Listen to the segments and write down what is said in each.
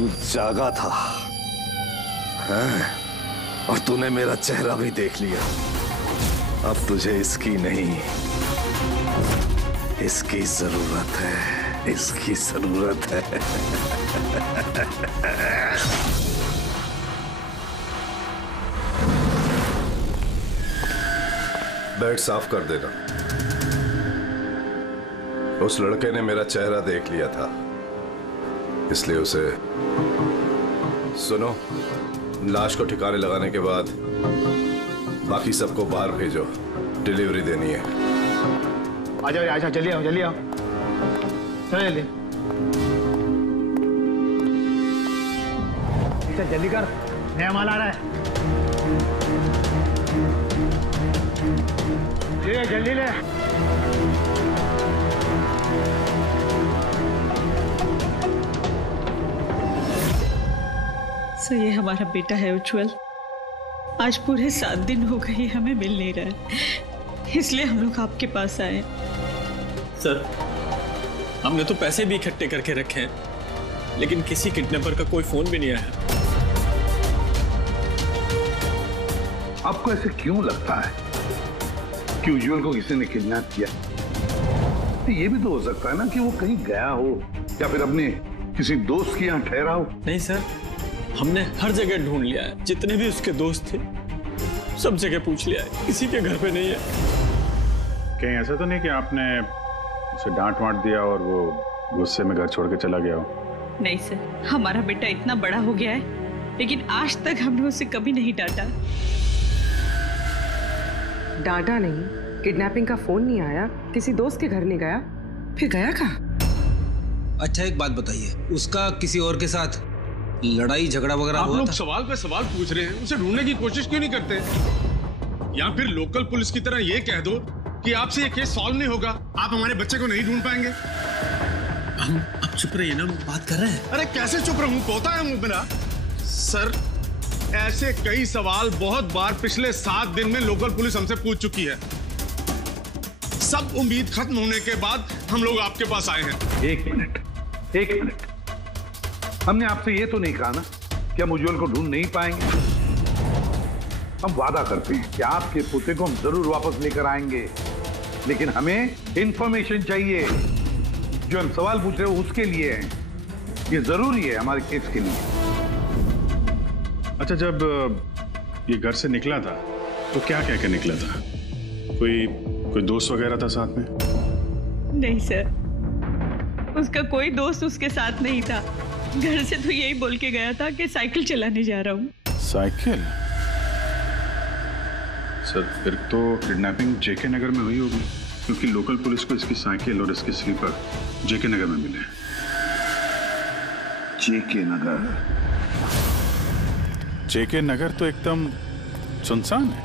तू जागा था हैं? और तूने मेरा चेहरा भी देख लिया। अब तुझे इसकी नहीं, इसकी जरूरत है, इसकी जरूरत है। बेड साफ कर देना। उस लड़के ने मेरा चेहरा देख लिया था, इसलिए उसे सुनो, लाश को ठिकाने लगाने के बाद बाकी सबको बाहर भेजो, डिलीवरी देनी है। आ जाओ, आजा, जल्दी आओ, जल्दी आओ, चलो जल्दी। चल जल्दी कर, नया माल आ रहा है। ले जल्दी ले। सो ये हमारा बेटा है उज्जवल। आज पूरे 7 दिन हो गए हमें मिल नहीं रहा है, इसलिए हम लोग आपके पास आए। सर, हमने तो पैसे भी इकट्ठे करके रखे हैं, लेकिन किसी किडनैपर का कोई फोन भी नहीं आया। आपको ऐसे क्यों लगता है कि उज्जवल को किसी ने किडनैप किया? तो ये भी तो हो सकता है ना कि वो कहीं गया हो या फिर अपने किसी दोस्त के यहाँ ठहरा हो। नहीं सर, हमने हर जगह ढूंढ लिया है, जितने भी उसके दोस्त थे सब जगह पूछ लिया है, किसी के घर पे नहीं है। कहीं ऐसा तो नहीं कि आपने उसे डांट वांट दिया और वो गुस्से में घर छोड़ के चला गया हो? नहीं सर, हमारा बेटा इतना बड़ा हो गया है, लेकिन आज तक हमने उसे कभी नहीं डांटा। डांटा नहीं, किडनैपिंग का फोन नहीं आया, किसी दोस्त के घर नहीं गया, फिर गया कहाँ? अच्छा एक बात बताइए, उसका किसी और के साथ लड़ाई झगड़ा वगैरह हुआ था? आप लोग सवाल पे सवाल पूछ रहे हैं, उसे ढूंढने की कोशिश क्यों नहीं करते? या फिर लोकल पुलिस की तरह ये कह दो कि आपसे ये केस सॉल्व नहीं होगा, आप हमारे बच्चे को नहीं ढूंढ पाएंगे। आप चुप रहिए ना, बात कर रहे हैं। अरे कैसे चुप रहूं, पोता है मुंह मेरा। सर, ऐसे कई सवाल बहुत बार पिछले 7 दिन में लोकल पुलिस हमसे पूछ चुकी है। सब उम्मीद खत्म होने के बाद हम लोग आपके पास आए हैं। एक मिनट, हमने आपसे ये तो नहीं कहा ना कि हम उज्जवल को ढूंढ नहीं पाएंगे। हम वादा करते हैं कि आपके पोते को हम जरूर वापस लेकर आएंगे, लेकिन हमें इंफॉर्मेशन चाहिए। जो हम सवाल पूछ रहे हो उसके लिए है, ये जरूरी है हमारे केस के लिए। अच्छा, जब ये घर से निकला था तो क्या कह के निकला था? कोई दोस्त वगैरह था साथ में? नहीं सर, उसका कोई दोस्त उसके साथ नहीं था। घर से तो यही बोल के गया था कि साइकिल चलाने जा रहा हूँ। साइकिल? सर, फिर तो किडनैपिंग जेके नगर में हुई होगी, क्योंकि लोकल पुलिस को इसकी साइकिल और इसके स्लीपर जेके नगर में मिले। जेके नगर? जेके नगर तो एकदम सुनसान है,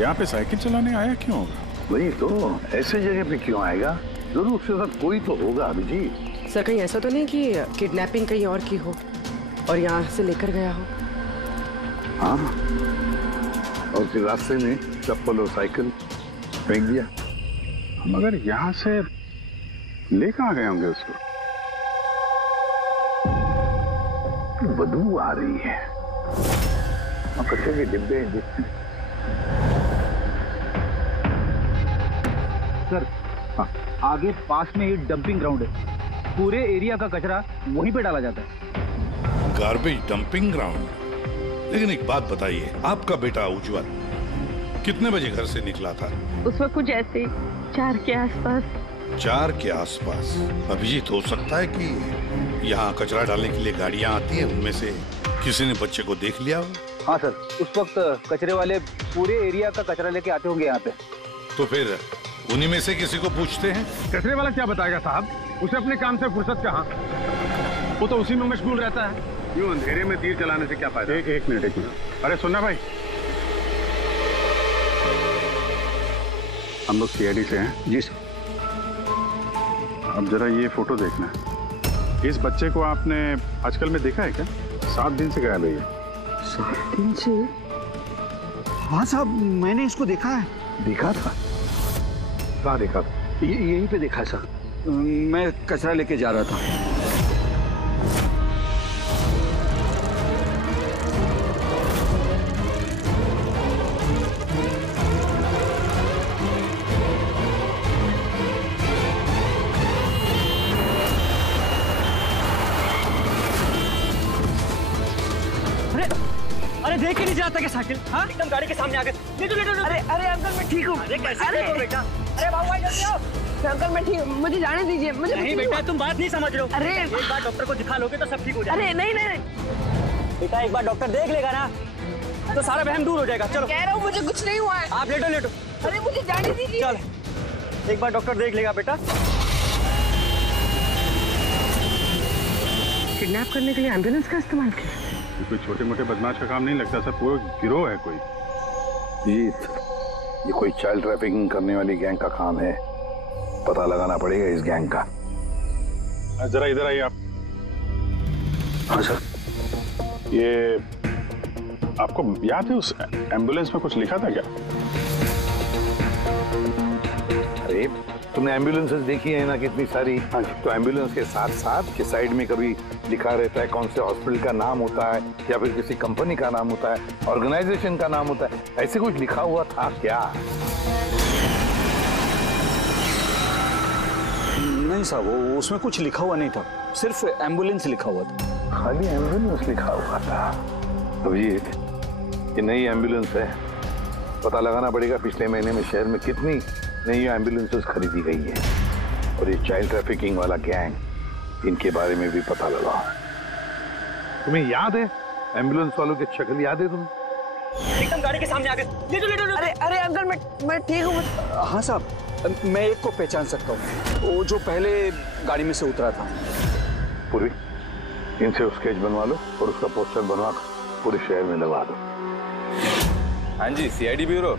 यहाँ पे साइकिल चलाने आया क्यों होगा? वही तो, ऐसे जगह पे क्यों आएगा? जरूर उसके साथ कोई तो होगा अभिजीत। सर, कहीं ऐसा तो नहीं कि किडनैपिंग कहीं और की हो और यहाँ से लेकर गया हो? हाँ, और फिर रास्ते में चप्पल और साइकिल फेंक दिया। मगर यहाँ से ले कहाँ गए होंगे उसको? बदबू आ रही है, कचरे के डिब्बे सर, आगे पास में एक डंपिंग ग्राउंड है, पूरे एरिया का कचरा वहीं पे डाला जाता है। Garbage dumping ground? लेकिन एक बात बताइए, आपका बेटा उज्जवल कितने बजे घर से निकला था? उस वक्त कुछ ऐसे 4 के आसपास। 4 के आसपास? अभिजीत, हो सकता है कि यहाँ कचरा डालने के लिए गाड़ियाँ आती हैं, उनमें से किसी ने बच्चे को देख लिया हो? हाँ सर, उस वक्त कचरे वाले पूरे एरिया का कचरा लेके आते होंगे यहाँ पे। तो फिर उन्हीं में से किसी को पूछते हैं। कचरे वाला क्या बताएगा साहब, उसे अपने काम से फुर्सत कहाँ, वो तो उसी में मशगूल रहता है। यूं अंधेरे में तीर चलाने से क्या फायदा? एक मिनट। अरे सुनना भाई, हम लोग सीआईडी से हैं। जी सर। अब जरा ये फोटो देखना, इस बच्चे को आपने आजकल में देखा है क्या? 7 दिन से गायब है ये। 7 दिन से? हाँ साहब, मैंने इसको देखा है। देखा था? कहाँ देखा था? यहीं पे देखा है सर, मैं कचरा लेके जा रहा था। अरे देख के नहीं जाता क्या साइकिल? हाँ एकदम गाड़ी के सामने आ गए। लेटो। अरे अंकल मैं ठीक हूँ। अरे कैसे बेटा? अरे बाबू भाई जल्दी आओ। अंकल मैं ठीक, मुझे जाने दीजिए। मुझे नहीं बेटा तुम बात नहीं समझ रहे हो। अरे एक बार डॉक्टर को दिखा लोगे तो सब ठीक हो जाएगा। अरे नहीं बेटा एक बार डॉक्टर देख लेगा ना तो सारा वहम दूर हो जाएगा। चलो कह रहा हूँ मुझे कुछ नहीं हुआ है। आप लेटो। अरे मुझे जाने दीजिए। चल एक बार डॉक्टर देख लेगा बेटा। किडनैप करने के लिए एम्बुलेंस का इस्तेमाल किया? ये कोई छोटे मोटे बदमाश का काम नहीं लगता सर, पूरा गिरोह है कोई। जीत, ये कोई चाइल्ड ट्रैफिकिंग करने वाली गैंग का काम है। पता लगाना पड़ेगा इस गैंग का। जरा इधर आइए आप। हाँ सर। ये आपको याद है उस एम्बुलेंस में कुछ लिखा था क्या? अरे तुमने एम्बुलेंसेस देखी है ना कितनी सारी? तो एम्बुलेंस के साथ साथ के साइड में कभी लिखा रहता है कौन से हॉस्पिटल का नाम होता है या फिर किसी कंपनी का नाम होता है, ऑर्गेनाइजेशन का नाम होता है। ऐसे कुछ लिखा हुआ था क्या? नहीं साहब वो उसमें कुछ लिखा हुआ नहीं था, सिर्फ एम्बुलेंस लिखा हुआ था। खाली एम्बुलेंस लिखा हुआ था? अभिजीत ये नई एम्बुलेंस है, पता लगाना पड़ेगा पिछले महीने में शहर में कितनी नई एम्बुलेंसेस खरीदी गई है। और ये चाइल्ड ट्रैफिकिंग वाला गैंग, इनके बारे में भी पता लगाओ। तुम्हें याद है एम्बुलेंस वालों के शक्ल याद है तुम्हें? एकदम गाड़ी के सामने आ गए। लेटो। अरे अंकल मैं ठीक हूँ। हाँ साहब मैं एक को पहचान सकता हूँ, वो जो पहले गाड़ी में से उतरा था। पूरी इनसे स्केच बनवा लो और उसका पोस्टर बनवा पूरे शहर में लगा दो। हाँ जी सीआईडी ब्यूरो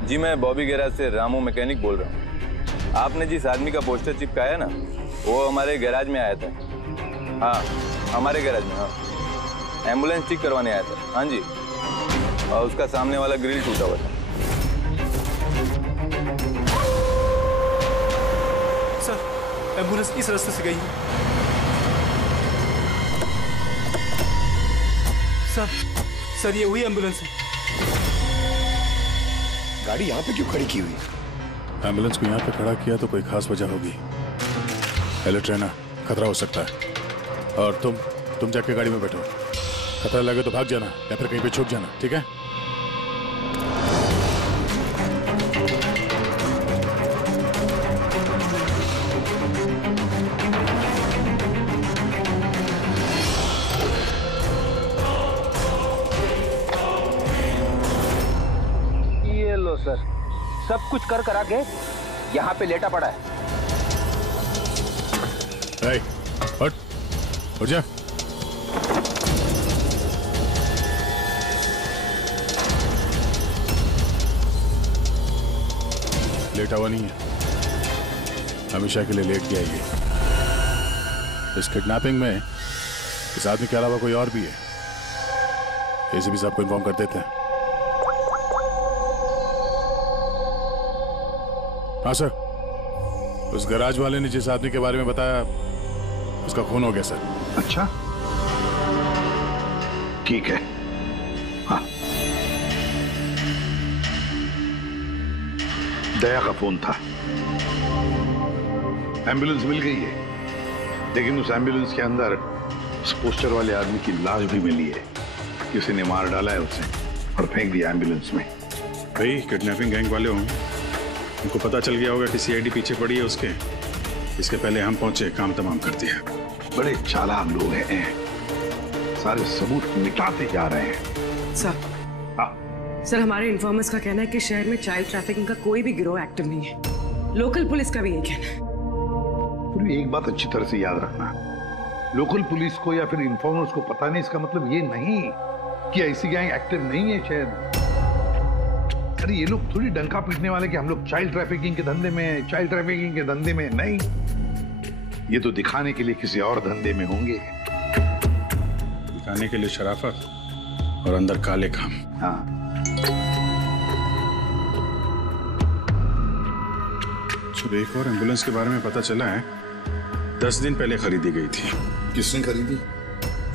जी, मैं बॉबी गैराज से रामू मैकेनिक बोल रहा हूँ। आपने जिस आदमी का पोस्टर चिपकाया ना वो हमारे गैराज में आया था। हाँ हमारे गैराज में। हाँ एम्बुलेंस ठीक करवाने आया था। हाँ जी और उसका सामने वाला ग्रिल टूटा हुआ था। सर एम्बुलेंस इस रास्ते से गई है। सर ये वही एम्बुलेंस है। गाड़ी यहाँ पे क्यों खड़ी की हुई? एम्बुलेंस को यहाँ पे खड़ा किया तो कोई खास वजह होगी। हेलो ट्रेनर, खतरा हो सकता है और तुम जाके गाड़ी में बैठो। खतरा लगे तो भाग जाना या फिर कहीं पे छुप जाना, ठीक है? सर सब कुछ कर करा के यहाँ पे लेटा पड़ा है। हट जा। लेटा हुआ नहीं है, हमेशा के लिए लेट गया ये। इस किडनैपिंग में इस आदमी के अलावा कोई और भी है, इसे भी सबको इन्फॉर्म कर देते हैं। हाँ सर, उस गैराज वाले ने जिस आदमी के बारे में बताया उसका खून हो गया सर। अच्छा ठीक है। हाँ दया का फोन था, एम्बुलेंस मिल गई है, लेकिन उस एम्बुलेंस के अंदर उस पोस्टर वाले आदमी की लाश भी मिली है। किसी ने मार डाला है उसे और फेंक दिया एम्बुलेंस में। भाई किडनैपिंग गैंग वाले होंगे, उनको पता चल गया होगा कि सीआईडी पीछे पड़ी है उसके। इसके पहले हम पहुंचे, काम तमाम कर दिया। बड़े चालाक लोग हैं, सारे सबूत मिटाते जा रहे हैं। सर हमारे इन्फॉर्मर्स का कहना है कि शहर में चाइल्ड ट्रैफिकिंग का कोई भी गिरोह एक्टिव नहीं है। लोकल पुलिस का भी यही कहना है। पूरी एक बात अच्छी तरह से याद रखना, लोकल पुलिस को या फिर इन्फॉर्मर्स को पता नहीं, इसका मतलब ये नहीं कि ऐसी गैंग एक्टिव नहीं है शहर में। अरे ये लोग थोड़ी डंका पीटने वाले कि हम लोग चाइल्ड ट्रैफिकिंग के धंधे में हैं, चाइल्ड ट्रैफिकिंग के धंधे में नहीं। ये तो दिखाने के लिए किसी और धंधे में होंगे। दिखाने के लिए शराफत और अंदर काले काम। हाँ एक और एम्बुलेंस के बारे में पता चला है, 10 दिन पहले खरीदी गई थी। किसने खरीदी?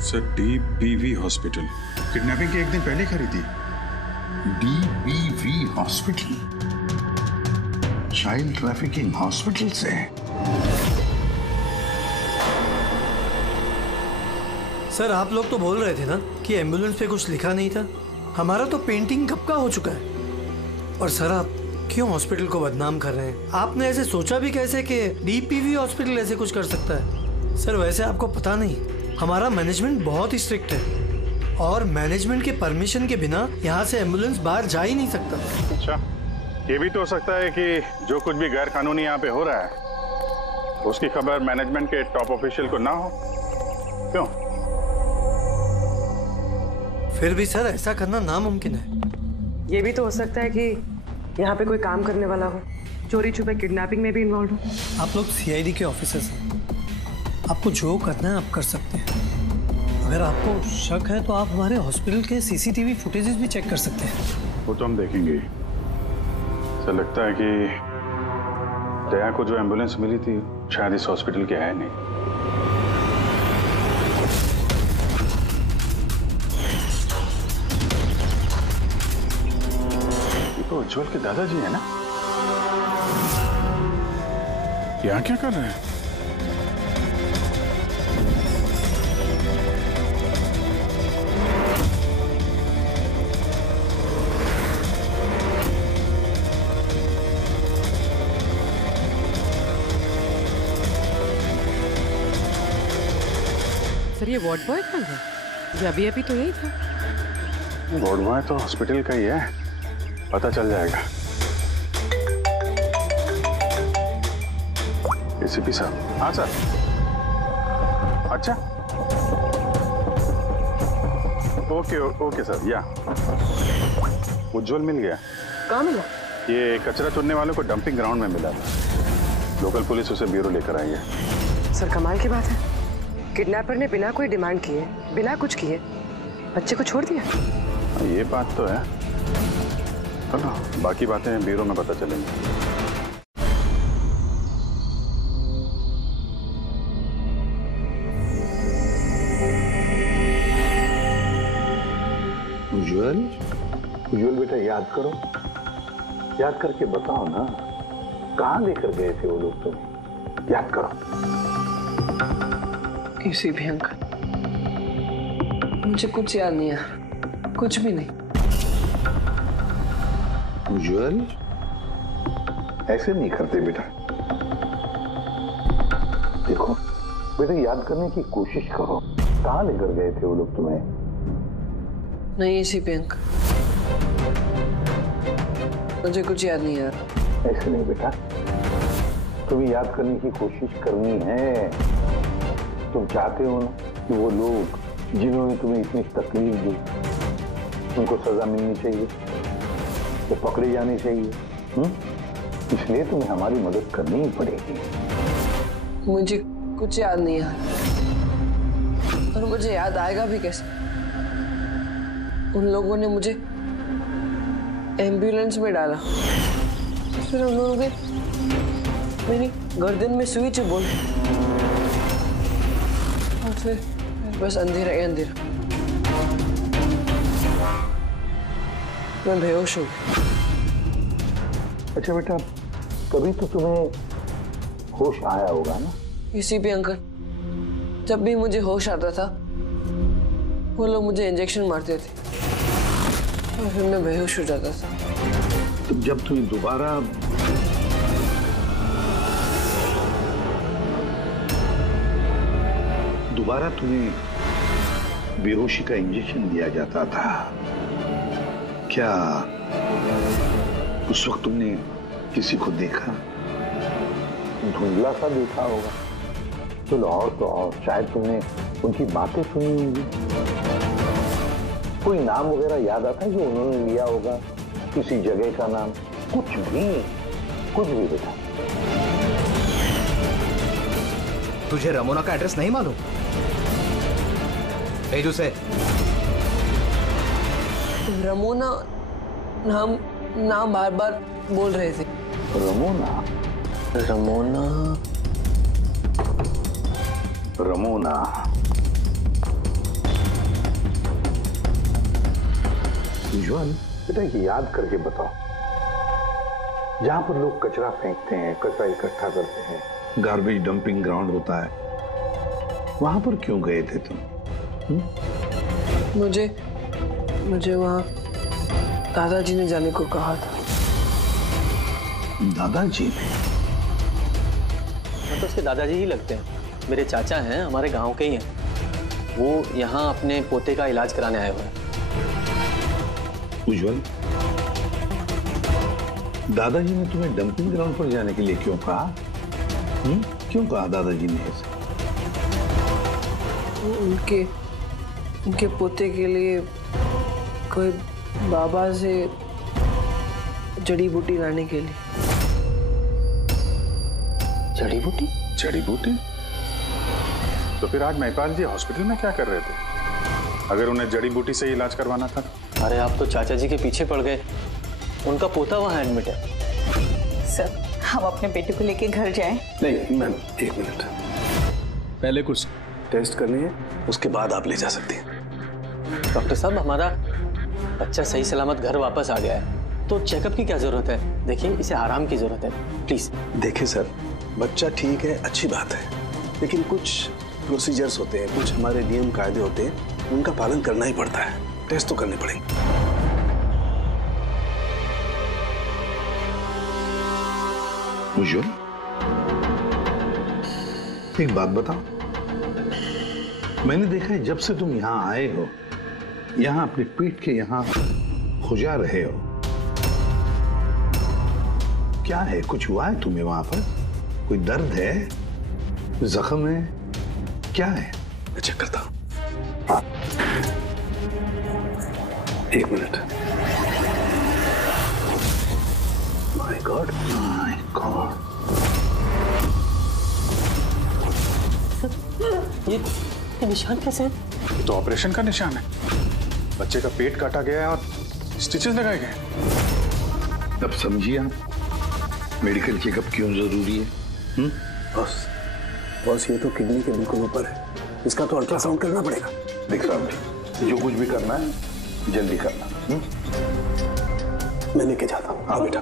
Sir DBV hospital. किडनैपिंग के एक दिन पहले खरीदी। DBV hospital, child trafficking hospital से। सर आप लोग तो बोल रहे थे ना कि एम्बुलेंस पे कुछ लिखा नहीं था। हमारा तो पेंटिंग कब का हो चुका है। और सर आप क्यों हॉस्पिटल को बदनाम कर रहे हैं? आपने ऐसे सोचा भी कैसे कि डीपीवी हॉस्पिटल ऐसे कुछ कर सकता है? सर वैसे आपको पता नहीं, हमारा मैनेजमेंट बहुत ही स्ट्रिक्ट है और मैनेजमेंट के परमिशन के बिना यहाँ से एम्बुलेंस बाहर जा ही नहीं सकता। अच्छा, ये भी तो हो सकता है कि जो कुछ भी गैर कानूनी यहाँ पे हो रहा है उसकी खबर मैनेजमेंट के टॉप ऑफिशियल को ना हो। क्यों? फिर भी सर ऐसा करना नामुमकिन है। ये भी तो हो सकता है कि यहाँ पे कोई काम करने वाला हो, चोरी छुपे किडनैपिंग में भी इन्वॉल्व हो। आप लोग सीआईडी के ऑफिसर्स हैं, आपको जो करना है आप कर सकते हैं। अगर आपको शक है तो आप हमारे हॉस्पिटल के सीसीटीवी फुटेजेस भी चेक कर सकते हैं। वो तो हम देखेंगे। ऐसा लगता है कि दया को जो एम्बुलेंस मिली थी शायद इस हॉस्पिटल के है नहीं। तो उज्जवल के दादाजी है ना? यहाँ क्या कर रहे हैं? सर ये वार्ड बॉय कौन है? ये अभी तो यही था। वार्ड बॉय तो हॉस्पिटल का ही है, पता चल जाएगा। एसीपी साहब। हाँ सर। अच्छा ओके ओके सर। या उज्जवल मिल गया। कहाँ मिला? ये कचरा चुनने वालों को डंपिंग ग्राउंड में मिला था। लोकल पुलिस उसे ब्यूरो लेकर आई है। सर कमाल की बात है, किडनैपर ने बिना कोई डिमांड किए, बिना कुछ किए बच्चे को छोड़ दिया। ये बात तो है, ना बाकी बातें ब्यूरो में पता चलेंगी। उज्जवल बेटा याद करो, याद करके बताओ ना, कहाँ लेकर गए थे वो लोग तुम्हें? याद करो। किसी भी अंकल, मुझे कुछ याद नहीं है, कुछ भी नहीं। उज्जवल ऐसे नहीं करते बेटा। देखो बेटा, याद करने की कोशिश करो, कहाँ लेकर गए थे वो लोग तुम्हें? नहीं इसी पे अंकल, मुझे कुछ याद नहीं यार। ऐसे नहीं बेटा, तुम्हें याद करने की कोशिश करनी है। तुम चाहते हो ना कि वो लोग जिन्होंने तुम्हें इतनी तकलीफ दी उनको सजा मिलनी चाहिए, तो पकड़े जाने चाहिए। इसलिए तुम्हें हमारी मदद करनी ही पड़ेगी। मुझे कुछ याद नहीं है और मुझे याद आएगा भी कैसे? उन लोगों ने मुझे एम्बुलेंस में डाला, फिर उन लोगों ने मेरी गर्दन में सुई चुभोई और फिर बस अंधेरा ही अंधेरा। मैं बेहोश हूँ। अच्छा बेटा, कभी तो तुम्हें होश आया होगा ना? इसी पे अंकल, जब भी मुझे होश आता था वो लोग मुझे इंजेक्शन मारते थे और फिर मैं बेहोश हो जाता था। तो जब तुम्हें दोबारा तुम्हें बेहोशी का इंजेक्शन दिया जाता था, क्या उस वक्त तुमने किसी को देखा? धुंधला सा देखा होगा। चलो और तो और शायद तुमने उनकी बातें सुनी होंगी। कोई नाम वगैरह याद आता है जो उन्होंने लिया होगा, किसी जगह का नाम? कुछ भी बेटा। तुझे रमोना का एड्रेस नहीं मालूम? भेज उसे। रमोना नाम बार बार बोल रहे थे। रमोना उज्जवल बेटा, याद करके बताओ, जहां पर लोग कचरा फेंकते हैं, कचरा इकट्ठा करते हैं, गार्बेज डंपिंग ग्राउंड होता है, वहां पर क्यों गए थे तुम? मुझे वहाँ दादाजी ने जाने को कहा था। दादाजी ने? तो उसके दादाजी ही लगते हैं, मेरे चाचा हैं, हमारे गांव के ही हैं। वो यहाँ अपने पोते का इलाज कराने आए हुए हैं। उज्जवल, दादाजी ने तुम्हें डंपिंग ग्राउंड पर जाने के लिए क्यों कहा? क्यों कहा दादाजी ने ऐसा? उनके पोते के लिए कोई बाबा से जड़ी बूटी लाने के लिए। जड़ी बूटी? जड़ी बूटी? तो फिर आज महिपाल जी हॉस्पिटल में क्या कर रहे थे, अगर उन्हें जड़ी बूटी से इलाज करवाना था? अरे आप तो चाचा जी के पीछे पड़ गए, उनका पोता वहाँ एडमिट है। सर, हम अपने बेटे को लेके घर जाएं? नहीं मैम, एक मिनट, पहले कुछ टेस्ट करनी है, उसके बाद आप ले जा सकती हैं। डॉक्टर साहब, हमारा बच्चा सही सलामत घर वापस आ गया है, तो चेकअप की क्या जरूरत है? देखिए, इसे आराम की जरूरत है, प्लीज। देखिए सर, बच्चा ठीक है, अच्छी बात है, लेकिन कुछ प्रोसीजर्स होते हैं, कुछ हमारे नियम कायदे होते हैं, उनका पालन करना ही पड़ता है। टेस्ट तो करने पड़ेंगे। उज्जवल, एक बात बताओ, मैंने देखा है जब से तुम यहाँ आए हो, यहाँ अपने पीठ के यहाँ खुजा रहे हो। क्या है, कुछ हुआ है तुम्हें वहां पर? कोई दर्द है, जख्म है, क्या है? मैं चेक करता हूं। एक minute. My God, my God, ये निशान कैसे हैं? ये तो ऑपरेशन का निशान है। बच्चे का पेट काटा गया है और स्टिचेस लगाए गए। तब समझिए आप मेडिकल चेकअप क्यों जरूरी है। बॉस, ये तो किडनी के बिल्कुल ऊपर है, इसका तो अल्ट्रासाउंड करना पड़ेगा। देख रहा हूँ, जो कुछ भी करना है जल्दी करना। मैं लेके जाता हूँ। हाँ बेटा।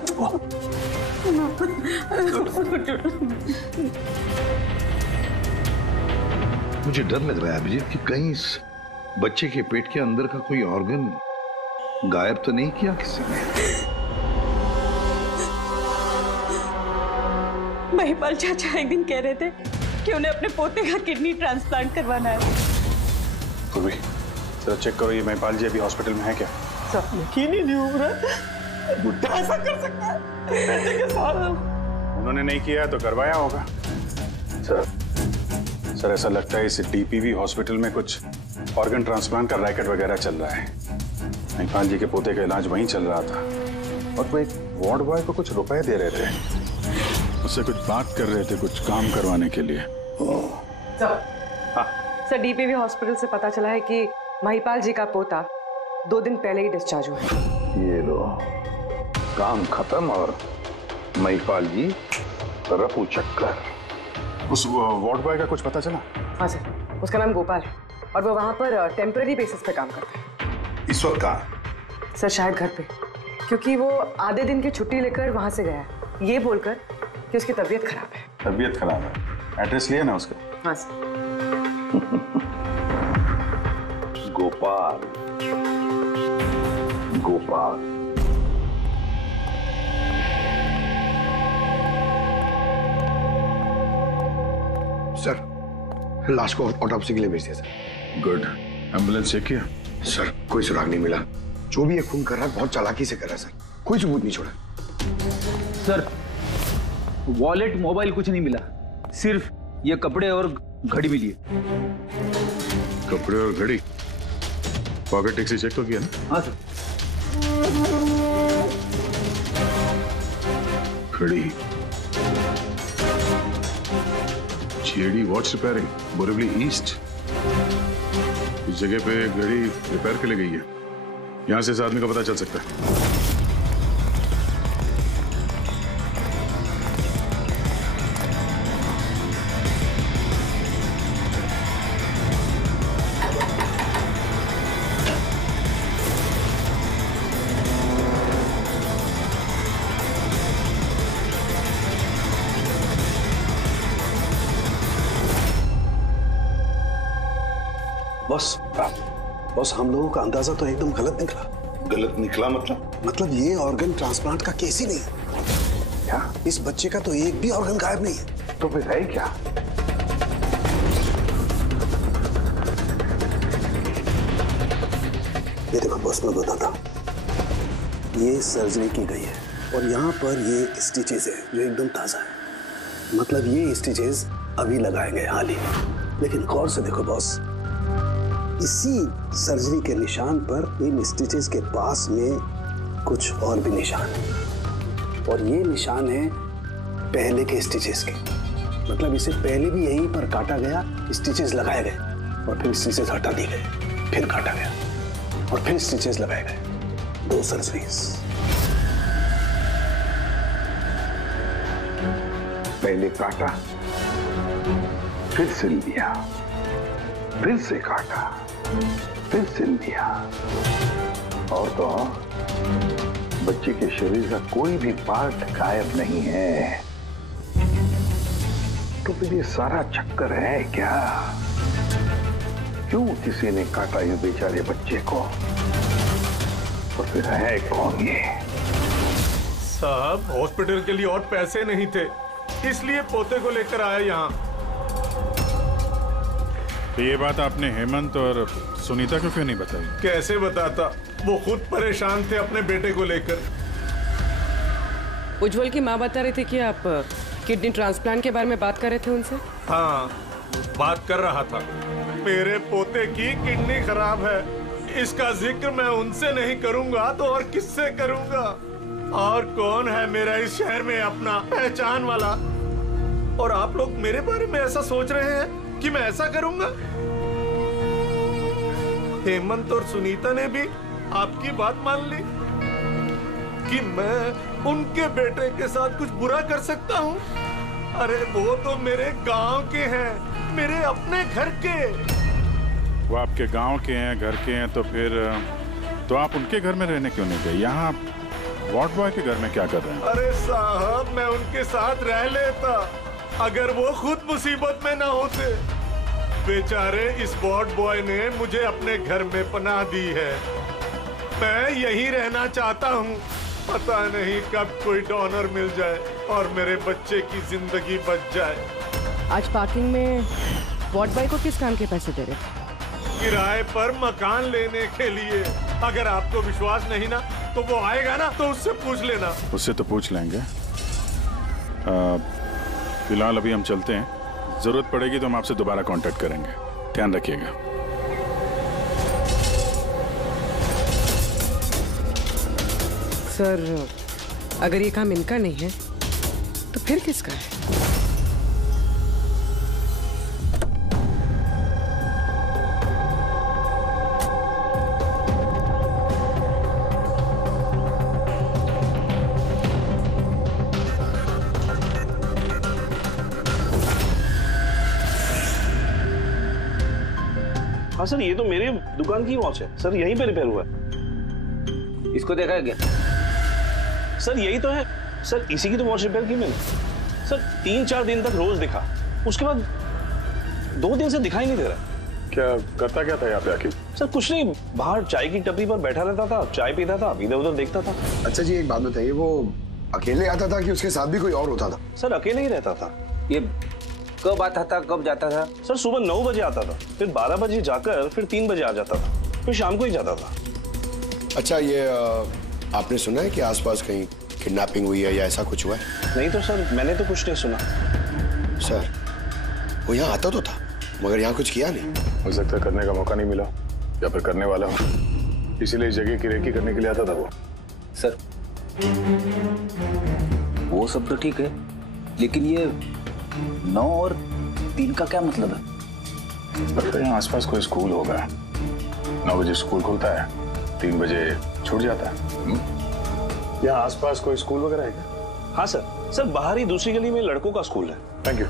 मुझे डर लग रहा है अभिजीत कि कहीं इस बच्चे के पेट के अंदर का कोई ऑर्गन गायब तो नहीं किया किसी ने। महिपाल चाचा एक दिन कह रहे थे कि उन्हें अपने पोते का किडनी ट्रांसप्लांट करवाना है। पूर्वी, जरा चेक करो, ये महिपाल जी अभी हॉस्पिटल में है क्या? सब यकीन ही नहीं हो रहा, बुढ़ा ऐसा कर सकता है बेटे के साथ। उन्होंने नहीं किया तो करवाया होगा। सर ऐसा लगता है इस डीपीवी हॉस्पिटल में कुछ ऑर्गन ट्रांसप्लांट का रैकेट वगैरह चल रहा है। महिपाल जी के पोते का इलाज वहीं चल रहा था और वो एक वार्ड बॉय को कुछ रुपए दे रहे थे, उससे कुछ बात कर रहे थे, कुछ काम करवाने के लिए। सर, डीपीवी हॉस्पिटल से पता चला है कि महिपाल जी का पोता 2 दिन पहले ही डिस्चार्ज हुआ है। ये लो, काम खत्म और महिपाल जी रफू चक्कर। उस वार्ड बॉय का कुछ पता चला? हाँ सर, उसका नाम गोपाल है और वो वहाँ पर टेम्पररी बेसिस पे काम करता है। इस वक्त कहाँ? सर शायद घर पे, क्योंकि वो आधे दिन की छुट्टी लेकर वहाँ से गया है, ये बोलकर कि उसकी तबीयत खराब है। तबीयत खराब है? एड्रेस लिया ना उसका? हाँ सर। गोपाल, गोपाल। सर, लाश को ऑटोप्सी के लिए भेज दिया सर। गुड। एम्बुलेंस चेक किया? सर, कोई सुराग नहीं मिला। जो भी ये खून कर रहा है बहुत चालाकी से कर रहा है सर, कोई सबूत नहीं छोड़ा। सर, वॉलेट मोबाइल कुछ नहीं मिला, सिर्फ ये कपड़े और घड़ी मिली है। कपड़े और घड़ी? पॉकेट टैक्सी चेक तो किया ना? हाँ सर। घड़ी, JD watch repairing, Borivali east. इस जगह पे घड़ी रिपेयर के लिए गई है, यहां से इस आदमी का पता चल सकता है। बॉस, बॉस, हम लोगों का अंदाजा तो एकदम गलत निकला। गलत निकला मतलब ये ऑर्गन ट्रांसप्लांट का केस ही नहीं है। क्या? इस बच्चे का तो एक भी ऑर्गन गायब नहीं है। तो फिर है क्या? ये देखो बॉस, मैं बताता हूँ। ये सर्जरी की गई है और यहाँ पर ये स्टिचेस है जो एकदम ताजा है। मतलब ये स्टिचेस अभी लगाए गए हाल ही में। लेकिन गौर से देखो बॉस, इसी सर्जरी के निशान पर इन स्टिचेस के पास में कुछ और भी निशान है और ये निशान है पहले के स्टिचेस के। मतलब इसे पहले भी यहीं पर काटा गया, स्टिचेस लगाए गए और फिर स्टिचेस हटा दिए गए, फिर काटा गया और फिर स्टिचेस लगाए गए। 2 सर्जरीज। पहले काटा, फिर सिल दिया, फिर से काटा, फिर सिल दिया। और तो बच्चे के शरीर का कोई भी पार्ट गायब नहीं है। तो फिर ये सारा चक्कर है क्या? क्यों किसी ने काटा ये बेचारे बच्चे को? और फिर है कौन ये? साहब, हॉस्पिटल के लिए और पैसे नहीं थे, इसलिए पोते को लेकर आया यहाँ। तो ये बात आपने हेमंत और सुनीता को क्यों नहीं बताई? कैसे बताता, वो खुद परेशान थे अपने बेटे को लेकर। उज्जवल की माँ बता रही थी कि आप किडनी ट्रांसप्लांट के बारे में बात कर रहे थे उनसे। हाँ, बात कर रहा था। मेरे पोते की किडनी खराब है, इसका जिक्र मैं उनसे नहीं करूंगा तो और किससे करूंगा? और कौन है मेरा इस शहर में अपना पहचान वाला? और आप लोग मेरे बारे में ऐसा सोच रहे हैं कि मैं ऐसा करूंगा? हेमंत और सुनीता ने भी आपकी बात मान ली कि मैं उनके बेटे के साथ कुछ बुरा कर सकता हूँ? अरे वो तो मेरे गांव के हैं, मेरे अपने घर के। वो आपके गांव के हैं, घर के हैं, तो फिर तो आप उनके घर में रहने क्यों नहीं गए? यहाँ वार्ड बॉय के घर में क्या कर रहे हैं? अरे साहब, मैं उनके साथ रह लेता अगर वो खुद मुसीबत में ना होते। बेचारे इस वार्ड बॉय ने मुझे अपने घर में पनाह दी है। मैं यहीं रहना चाहता हूँ। पता नहीं कब कोई डोनर मिल जाए और मेरे बच्चे की जिंदगी बच जाए। आज पार्किंग में वार्ड बॉय को किस काम के पैसे दे रहे थे? किराए पर मकान लेने के लिए। अगर आपको विश्वास नहीं ना तो वो आएगा ना, तो उससे पूछ लेना। उससे तो पूछ लेंगे। फिलहाल अभी हम चलते हैं, जरूरत पड़ेगी तो हम आपसे दोबारा कांटेक्ट करेंगे। ध्यान रखिएगा। सर, अगर ये काम इनका नहीं है तो फिर किसका है? हाँ सर, ये तो मेरे दुकान की वॉच है सर, यहीं पे रिपेयर हुआ है। इसको देखा है क्या? सर यही तो है सर, इसी की तो वॉच रिपेयर की मैंने। सर 3-4 दिन तक रोज दिखा, उसके बाद 2 दिन से दिखाई नहीं दे रहा। क्या करता क्या था यहाँ पे आखिर? सर कुछ नहीं, बाहर चाय की टपरी पर बैठा रहता था, चाय पीता था, इधर उधर देखता था। अच्छा जी, एक बात बताइए, वो अकेले आता था कि उसके साथ भी कोई और होता था? सर अकेले ही रहता था। ये कब आता था, कब जाता था? सर सुबह 9 बजे आता था, फिर 12 बजे जाकर फिर 3 बजे आ जाता था, फिर शाम को ही जाता था। अच्छा, ये आपने सुना है कि आसपास कहीं किडनैपिंग हुई है या ऐसा कुछ हुआ है? नहीं तो सर, मैंने तो कुछ नहीं सुना। सर वो यहाँ आता तो था मगर यहाँ कुछ किया नहीं। हो सकता है करने का मौका नहीं मिला या फिर करने वाला हो, इसीलिए इस जगह की रेकी करने के लिए आता था वो। सर वो सब तो ठीक है, लेकिन ये 9 और 3 का क्या मतलब है? लगता है यहाँ आसपास कोई स्कूल होगा। 9 बजे स्कूल खुलता है, 3 बजे छूट जाता है। यहाँ आसपास कोई स्कूल वगैरह है क्या? हाँ सर, सर बाहर ही दूसरी गली में लड़कों का स्कूल है। Thank you.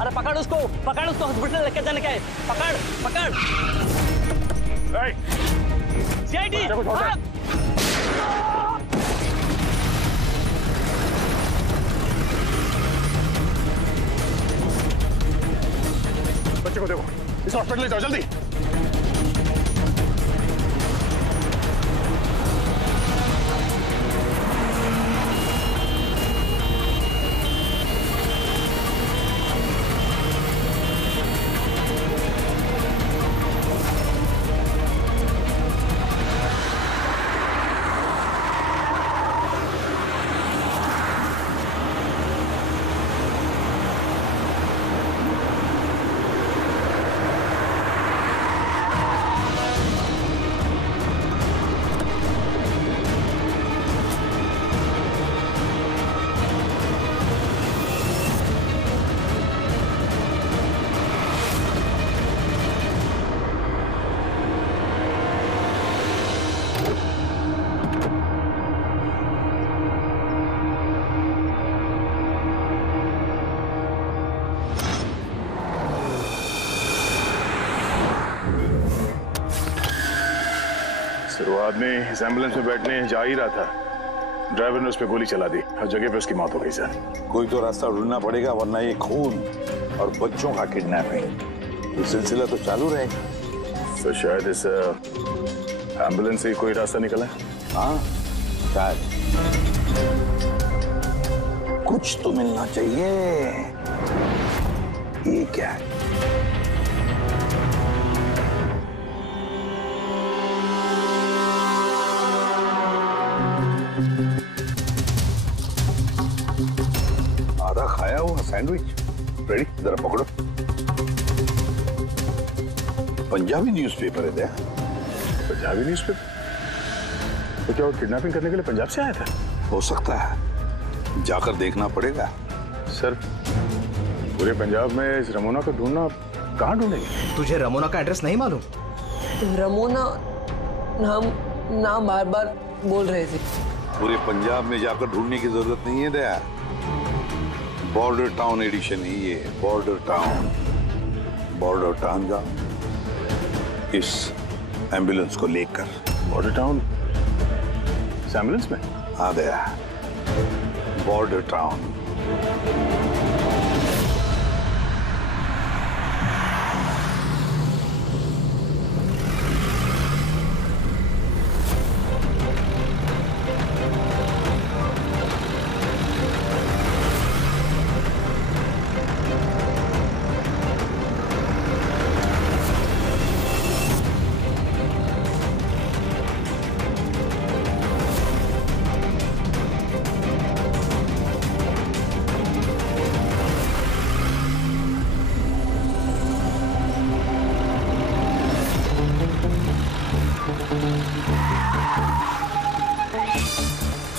अरे पकड़ उसको हॉस्पिटल लेके जाने का है। पकड़। सीआईडी इस हॉस्पिटल ले जाओ जल्दी। वो आदमी इस एम्बुलेंस में बैठने जा ही रहा था, ड्राइवर ने उस पर गोली चला दी और जगह पे उसकी मौत हो गई सर। कोई तो रास्ता ढूंढना पड़ेगा, वरना ये खून और बच्चों का किडनैपिंग ये सिलसिला तो चालू रहेगा। तो शायद इस एम्बुलेंस से कोई रास्ता निकला है। हाँ शायद, कुछ तो मिलना चाहिए। ये क्या है? आधा खाया हुआ सैंडविच रेडी, जरा पकड़ो। पंजाबी न्यूज़पेपर है क्या? पंजाबी न्यूज़पेपर? तो क्या वो किडनैपिंग करने के लिए पंजाब से आया था? हो सकता है, जाकर देखना पड़ेगा। सर पूरे पंजाब में इस रमोना को ढूंढना कहाँ ढूंढेंगे? तुझे रमोना का एड्रेस नहीं मालूम? रमोना नाम बार बार बोल रहे थे। पूरे पंजाब में जाकर ढूंढने की जरूरत नहीं है दया। बॉर्डर टाउन एडिशन है ये, बॉर्डर टाउन। बॉर्डर टाउन जाओ इस एम्बुलेंस को लेकर। बॉर्डर टाउन इस एम्बुलेंस में? हाँ Daya, border town.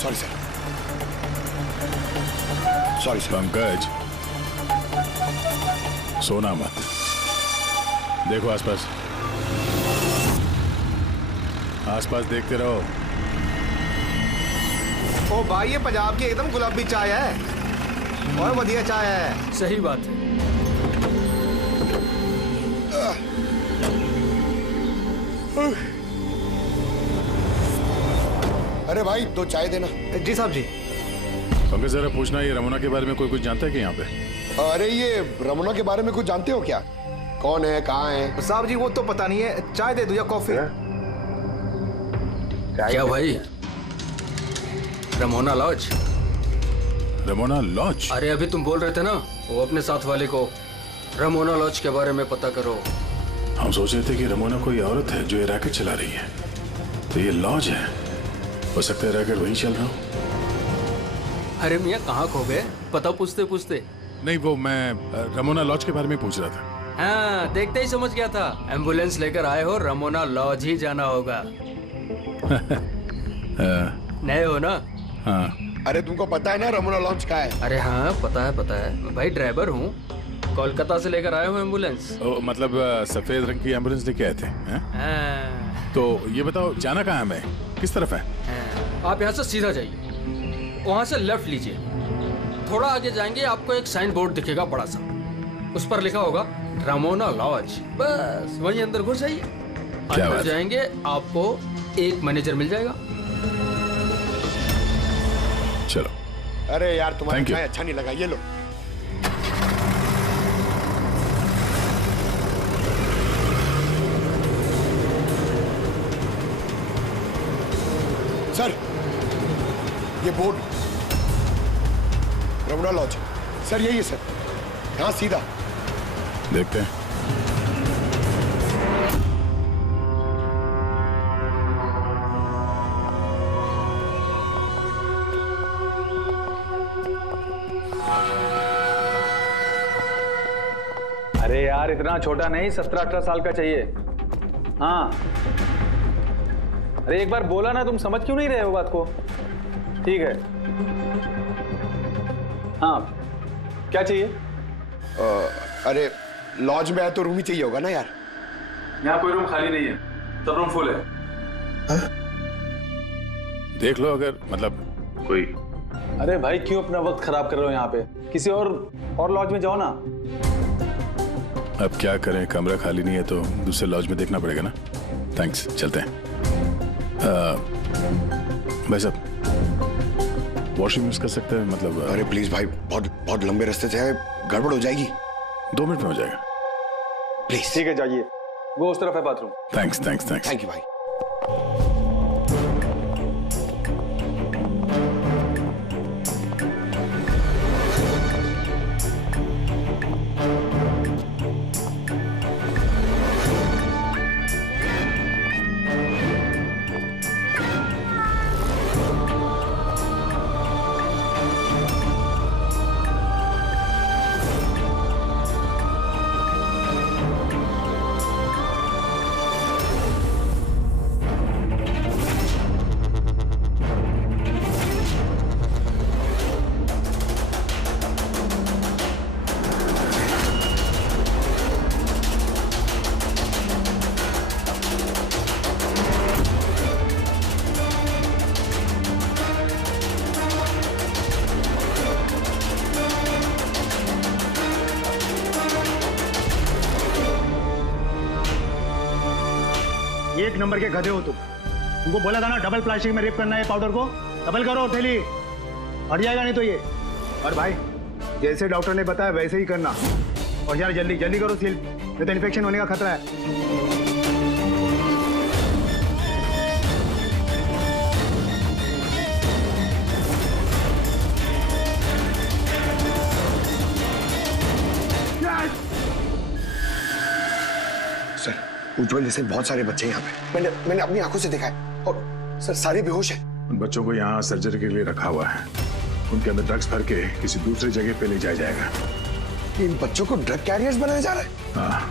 Sorry sir, sorry sir. Pankaj सोना मत, देखो आसपास, आसपास देखते रहो। ओ भाई, ये पंजाब की एकदम गुलाबी चाय है और बढ़िया चाय है। सही बात है। अरे भाई, दो चाय देना। जी साहब जी। पंकज जरा पूछना, ये रमोना के बारे में कोई कुछ जानता है कि यहाँ पे? अरे ये रमोना के बारे में कुछ जानते हो क्या? कौन है, कहाँ है? साहब जी वो तो पता नहीं है। चाय दे दो या कॉफी? क्या भाई, रमोना लॉज? Ramona laws? अरे अभी तुम बोल रहे थे ना, वो अपने साथ वाले को रमोना लॉज के बारे में पता करो। हम सोच रहे थे कि रमोना कोई औरत है जो ये रैकेट चला रही है, तो ये लॉज है, हो सकता है रैकेट वही चल रहा हो। अरे मियाँ कहाँ खो गए, पता पूछते पूछते? नहीं, वो मैं रमोना लॉज के बारे में पूछ रहा था। हाँ, देखते ही समझ गया था। एम्बुलेंस लेकर आए हो, रमोना लॉज ही जाना होगा। नए हो ना? हाँ। अरे तुमको पता है ना रमोना लॉज का है? अरे हाँ पता है भाई, ड्राइवर हूँ, कोलकाता से लेकर आए हो एम्बुलेंस। मतलब सफेद रंग की एम्बुलेंस लेके आए थे? हाँ। तो ये बताओ जाना कहाँ है, मैं किस तरफ है? आप यहाँ से सीधा जाइए, वहाँ से लेफ्ट लीजिए, थोड़ा आगे जाएंगे आपको एक साइन बोर्ड दिखेगा बड़ा सा, उस पर लिखा होगा रमोना लॉज। बस वहीं अंदर घुस जाइए, अंदर जाएंगे आपको एक मैनेजर मिल जाएगा। चलो। अरे यार तुम्हारा चाय अच्छा नहीं लगा, ये लो। सर, ये बोर्ड रमणा लॉज, सर यही है सर, यहाँ सीधा। देखते हैं। अरे यार इतना छोटा नहीं, 17-18 साल का चाहिए। हाँ अरे एक बार बोला ना, तुम समझ क्यों नहीं रहे हो बात को? ठीक है। हाँ क्या चाहिए? अरे लॉज में है तो रूम ही चाहिए होगा ना यार। यहाँ कोई रूम खाली नहीं है, सब रूम फुल है। देख लो अगर मतलब कोई। अरे भाई क्यों अपना वक्त खराब कर रहे हो यहाँ पे? किसी और लॉज में जाओ ना। अब क्या करें, कमरा खाली नहीं है तो दूसरे लॉज में देखना पड़ेगा ना। थैंक्स, चलते हैं। भाई साहब वॉशरूम यूज कर सकते हैं मतलब? अरे प्लीज भाई, बहुत लंबे रास्ते से है, गड़बड़ हो जाएगी। 2 मिनट में हो जाएगा प्लीज। ठीक है जाइए, वो उस तरफ है bathroom. Thanks thanks thanks. Thank you भाई। एक नंबर के गधे हो तुम। तुमको बोला था ना डबल प्लास्टिक में रेप करना है पाउडर को, डबल करो थैली, हट जाएगा नहीं तो ये। और भाई जैसे डॉक्टर ने बताया वैसे ही करना, और यार जल्दी जल्दी करो सील, नहीं तो इन्फेक्शन होने का खतरा है। उज्जवल जैसे बहुत सारे बच्चे यहाँ पे, मैंने अपनी आंखों से देखा है, और सर सारे बेहोश हैं। उन बच्चों को यहाँ सर्जरी के लिए रखा हुआ है, उनके अंदर ड्रग्स भर के किसी दूसरी जगह पे ले जाया जाएगा। इन बच्चों को ड्रग कैरियर्स बनाया जा रहा है? हाँ,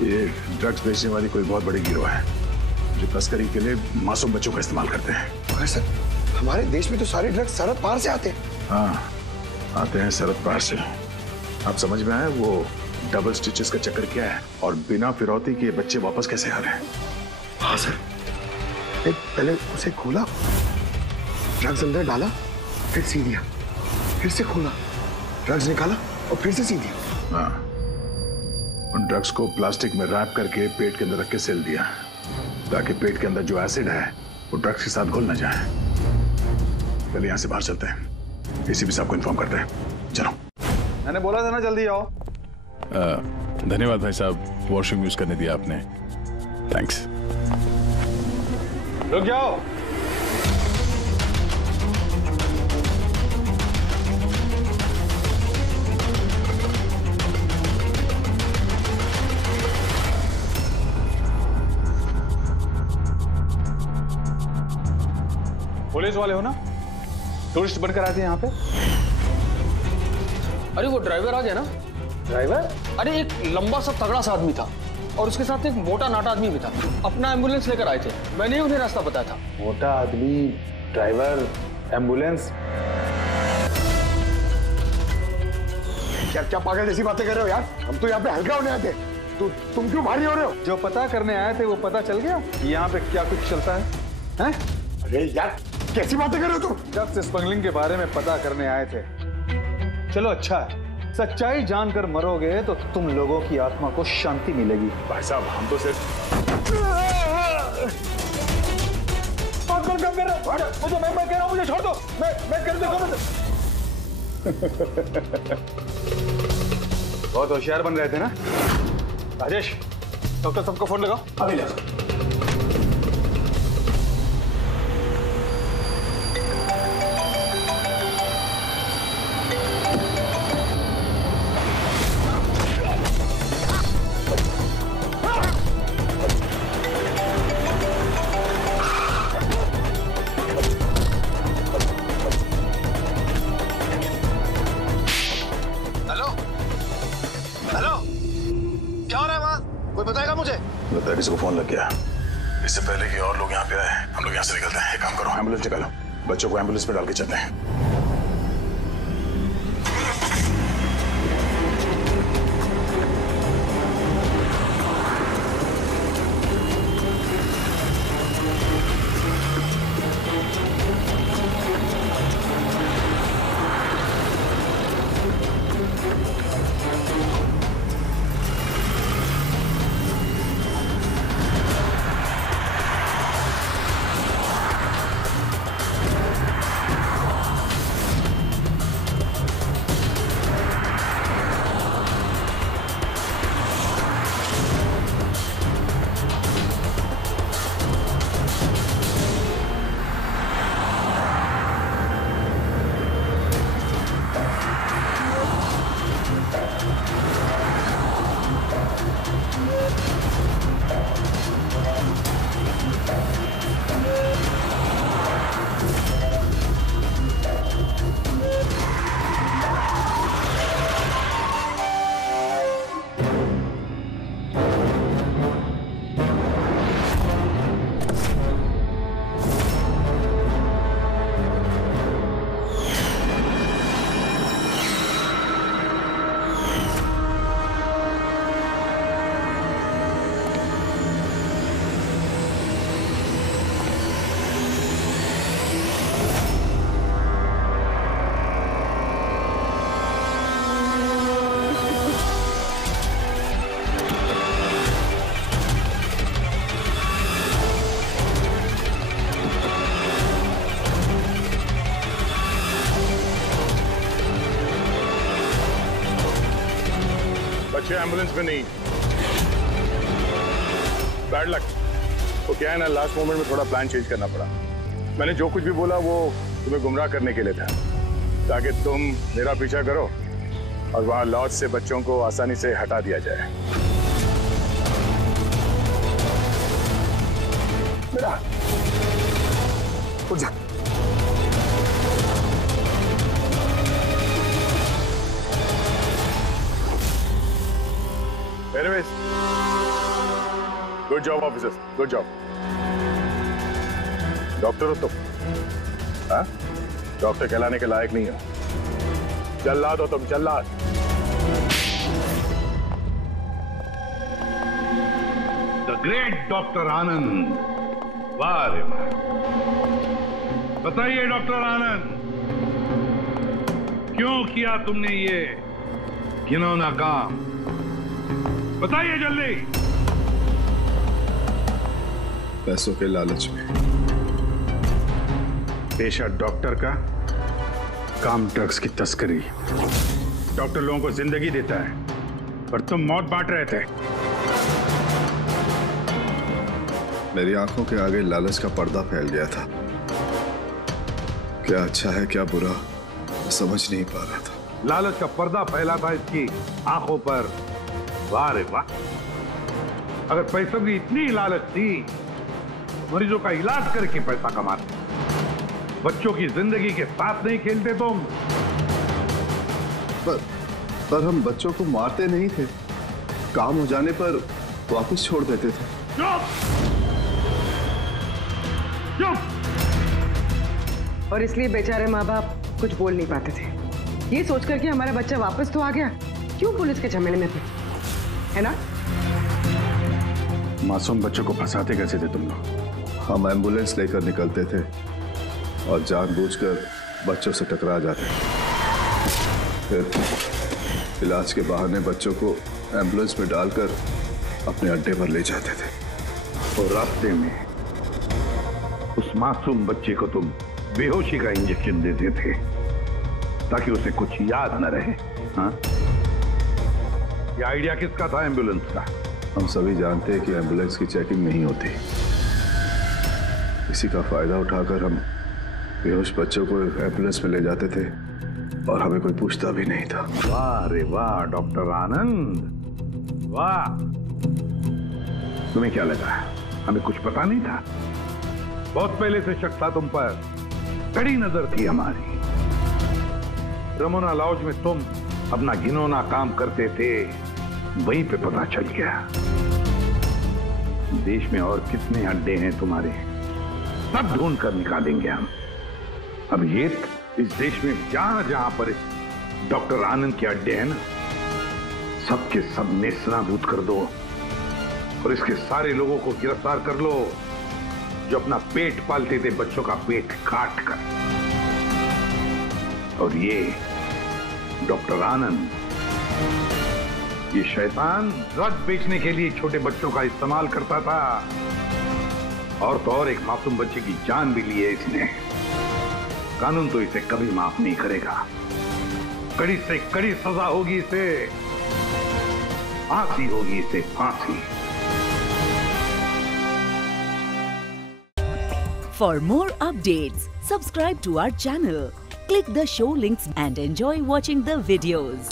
ये ड्रग्स बेचने वाली कोई बहुत बड़ी गिरोह है जो तस्करी के लिए मासूम बच्चों का इस्तेमाल करते हैं। मगर सर हमारे देश में तो सारे ड्रग्स सरहद पार से आते हैं। हाँ आते हैं सरहद पार से। आप समझ में आए वो डबल स्टिचेस का चक्कर क्या है, और बिना फिरौती के बच्चे वापस कैसे आ रहे हैं? हाँ सर, पहले उसे खोला, ड्रग्स अंदर डाला, फिर सी दिया, फिर से खोला, ड्रग्स निकाला और फिर से सी दिया। हाँ, उन ड्रग्स को प्लास्टिक में रैप करके पेट के अंदर रख के सेल दिया, ताकि पेट के अंदर जो एसिड है वो ड्रग्स के साथ घुल ना जाए। पहले यहाँ से बाहर चलते हैं, एसीपी साहब को इन्फॉर्म करते हैं। चलो। मैंने बोला था ना जल्दी आओ। धन्यवाद भाई साहब, वॉशरूम यूज करने दिया आपने। थैंक्स। रुक जाओ। पुलिस वाले हो ना? टूरिस्ट बनकर आते हैं यहाँ पे? अरे वो ड्राइवर आ गया ना? ड्राइवर? अरे एक लंबा सा तगड़ा सा आदमी था और उसके साथ एक मोटा नाटा आदमी भी था। अपना एम्बुलेंस लेकर आए थे, मैंने ही उन्हें रास्ता बताया था। मोटा आदमी, ड्राइवर, एम्बुलेंस। क्या पागल जैसी बातें कर रहे हो यार? हम तो यहाँ पे हल्का होने आए थे, तुम क्यों भारी हो रहे हो? जो पता करने आए थे वो पता चल गया यहाँ पे क्या कुछ चलता है, हैं? अरे यार कैसी बातें कर रहे हो तुम? ड्रग्स स्मगलिंग के बारे में पता करने आए थे। चलो अच्छा है, सच्चाई जानकर मरोगे तो तुम लोगों की आत्मा को शांति मिलेगी। भाई साहब हम तो सिर्फ मुझे मैं कह रहा हूँ, मुझे छोड़ दो, मैं कर दूंगा। बहुत होशियार बन रहे थे ना राजेश? डॉक्टर साहब को फोन लगाओ। अभी लगा। लगता है को फोन लग गया। इससे पहले कि और लोग यहाँ पे आए, हम लोग यहाँ से निकलते हैं। एक काम करो, एम्बुलेंस निकालो, बच्चों को एम्बुलेंस पे डाल के चलते हैं। एम्बुलेंस में नहीं, बैड लक। वो क्या है ना, लास्ट मोमेंट में थोड़ा प्लान चेंज करना पड़ा। मैंने जो कुछ भी बोला वो तुम्हें गुमराह करने के लिए था, ताकि तुम मेरा पीछा करो और वहां लॉज से बच्चों को आसानी से हटा दिया जाए। बेटा उठ जा। Anyways, good job officers, good job. Doctor हो तुम? हाँ? डॉक्टर कहलाने के लायक नहीं हो। जल्लाद हो तुम, जल्लाद। द ग्रेट डॉक्टर आनंद, वाह रे वाह। बताइए डॉक्टर आनंद, क्यों किया तुमने ये घिनौना काम? बताइए जल्दी। पैसों के लालच में। पेशा डॉक्टर का, काम ड्रग्स की तस्करी। डॉक्टर लोगों को जिंदगी देता है पर तुम मौत बांट रहे थे। मेरी आंखों के आगे लालच का पर्दा फैल गया था। क्या अच्छा है क्या बुरा, मैं समझ नहीं पा रहा था। लालच का पर्दा फैला था इसकी आंखों पर। वाह रे वाह। अगर पैसों की इतनी लालच थी, मरीजों का इलाज करके पैसा कमाते, बच्चों की जिंदगी के साथ नहीं खेलते तुम। पर हम बच्चों को मारते नहीं थे, काम हो जाने पर वापस छोड़ देते थे। चुप! चुप! और इसलिए बेचारे माँ बाप कुछ बोल नहीं पाते थे, ये सोचकर कि हमारा बच्चा वापस तो आ गया, क्यों पुलिस के झमेले में थे, है ना? मासूम बच्चों को फंसाते कैसे थे तुम लोग? हम एम्बुलेंस लेकर निकलते थे और जानबूझकर बच्चों से टकरा जाते, फिर इलाज के बहाने बच्चों को एम्बुलेंस में डालकर अपने अड्डे पर ले जाते थे। और रास्ते में उस मासूम बच्चे को तुम बेहोशी का इंजेक्शन देते थे ताकि उसे कुछ याद न रहे। हाँ? ये आइडिया किसका था एम्बुलेंस का? हम सभी जानते हैं कि एम्बुलेंस की चेकिंग नहीं होती, इसी का फायदा उठाकर हम बेहोश बच्चों को एम्बुलेंस में ले जाते थे और हमें कोई पूछता भी नहीं था। वाह रे वाह डॉक्टर आनंद, वाह। तुम्हें क्या लगा हमें कुछ पता नहीं था? बहुत पहले से शक था तुम पर, कड़ी नजर थी हमारी। रमोना लॉज में तुम अपना घिनौना काम करते थे, वहीं पे पता चल गया। देश में और कितने अड्डे हैं तुम्हारे, सब ढूंढ कर निकालेंगे हम। अब ये इस देश में जहां जहां पर डॉक्टर आनंद के अड्डे हैं ना, सबके सब नेस्तनाबूद कर दो और इसके सारे लोगों को गिरफ्तार कर लो जो अपना पेट पालते थे बच्चों का पेट काट कर। और ये डॉक्टर आनंद, ये शैतान ड्रग बेचने के लिए छोटे बच्चों का इस्तेमाल करता था, और तो और एक मासूम बच्चे की जान भी ली है इसने। कानून तो इसे कभी माफ नहीं करेगा, कड़ी से कड़ी सजा होगी इसे, फांसी होगी इसे, फांसी। For more updates, subscribe to our channel, click the show links and enjoy watching the videos.